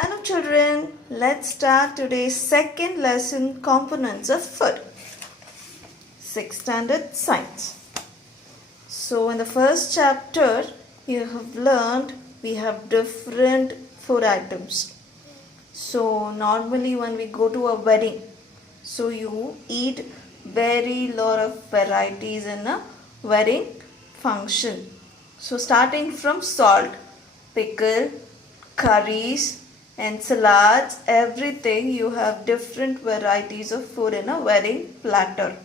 Hello children, let's start today's second lesson, components of food. 6th standard science. So in the first chapter you have learned we have different food items. So normally when we go to a wedding, so you eat very lot of varieties in a wedding function. So starting from salt, pickle, curries and salads, everything, you have different varieties of food in a wedding platter.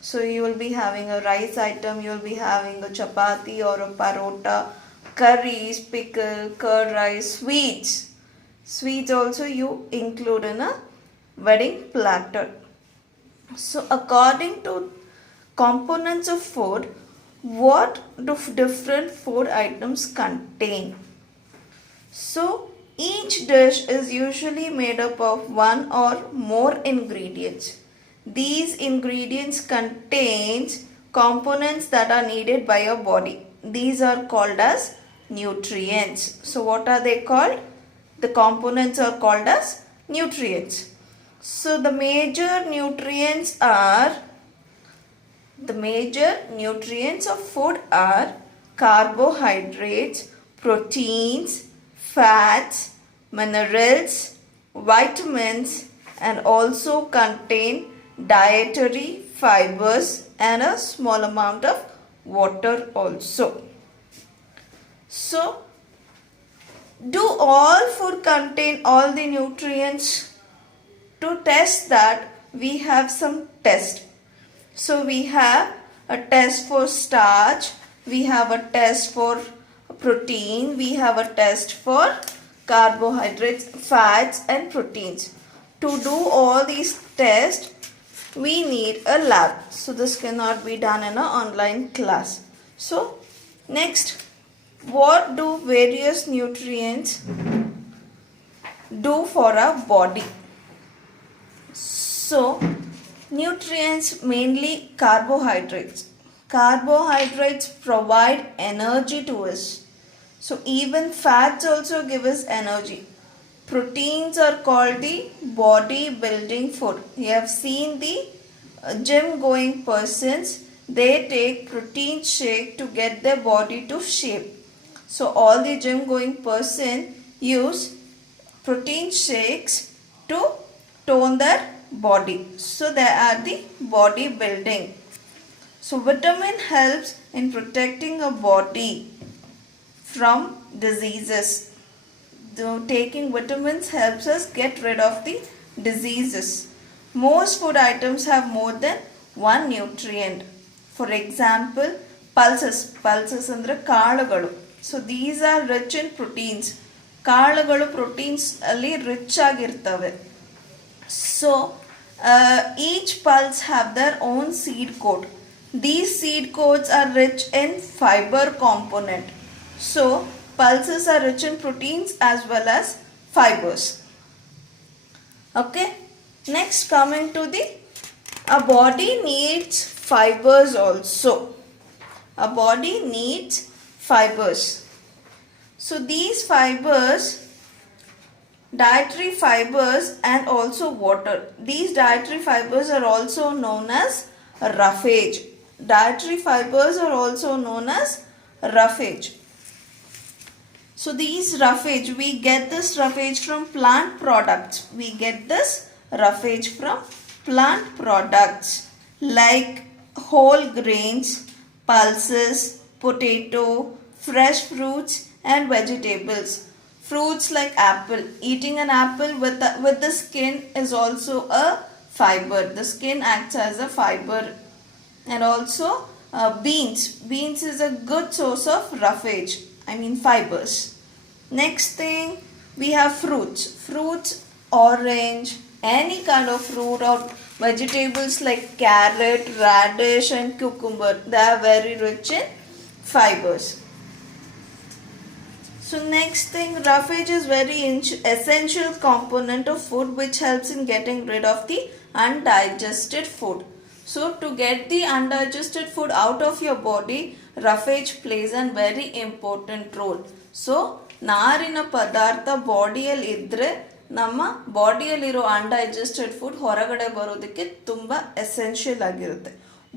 So you will be having a rice item, you will be having a chapati or a parota, curries, pickle, curd rice, sweets. Sweets also you include in a wedding platter. So according to components of food, what do different food items contain? So each dish is usually made up of one or more ingredients. These ingredients contains components that are needed by your body. These are called as nutrients. So what are they called? The components are called as nutrients. So the major nutrients of food are carbohydrates, proteins, fats, minerals, vitamins, and also contain dietary fibers and a small amount of water also. So, do all food contain all the nutrients? To test that, we have some tests. So, we have a test for starch, we have a test for protein, we have a test for carbohydrates, fats and proteins. To do all these tests, we need a lab. So this cannot be done in an online class. So next, what do various nutrients do for our body? So nutrients, mainly carbohydrates. Carbohydrates provide energy to us. So even fats also give us energy. Proteins are called the body building food. You have seen the gym going persons, they take protein shake to get their body to shape. So all the gym going person use protein shakes to tone their body. So they are the body building. So vitamin helps in protecting a body from diseases. Taking vitamins helps us get rid of the diseases. Most food items have more than one nutrient. For example, pulses. Pulses andre ಕಾಳುಗಳು. So these are rich in proteins. ಕಾಳುಗಳು proteins ಅಲ್ಲಿ rich ಆಗಿರ್ತವೆ. So each pulse have their own seed coat. These seed coats are rich in fiber component. So pulses are rich in proteins as well as fibers. Okay. Next, coming to our body needs fibers also. Our body needs fibers. So these fibers, dietary fibers and also water. These dietary fibers are also known as roughage. Dietary fibers are also known as roughage. So these roughage, we get this roughage from plant products. We get this roughage from plant products like whole grains, pulses, potato, fresh fruits and vegetables. Fruits like apple. Eating an apple with the skin is also a fiber. The skin acts as a fiber. And also beans. Beans is a good source of roughage. Fibers. Next thing, we have fruits. Fruits, orange, any kind of fruit or vegetables like carrot, radish and cucumber. They are very rich in fibers. So next thing, roughage is very essential component of food which helps in getting rid of the undigested food. So to get the undigested food out of your body, roughage plays a very important role. So ನಾರಿನ ಪದಾರ್ಥ ಬಾಡಿಯಲ್ಲಿ ಇದ್ದರೆ ನಮ್ಮ ಬಾಡಿಯಲ್ಲಿರೋ undigested food ಹೊರಗಡೆ ಬರೋದಕ್ಕೆ ತುಂಬ essential ಆಗಿರುತ್ತೆ.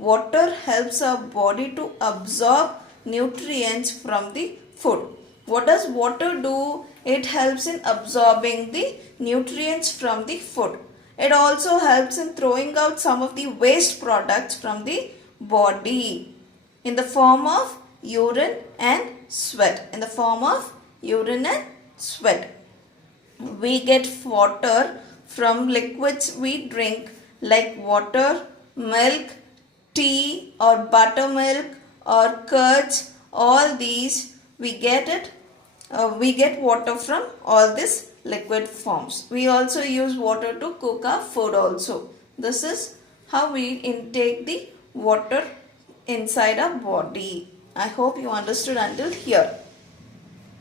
Water helps our body to absorb nutrients from the food. What does water do? It helps in absorbing the nutrients from the food. It also helps in throwing out some of the waste products from the body in the form of urine and sweat. In the form of urine and sweat. We get water from liquids we drink like water, milk, tea or buttermilk or curds. All these we get water from all these liquid forms. We also use water to cook our food also. This is how we intake the water inside our body. I hope you understood until here.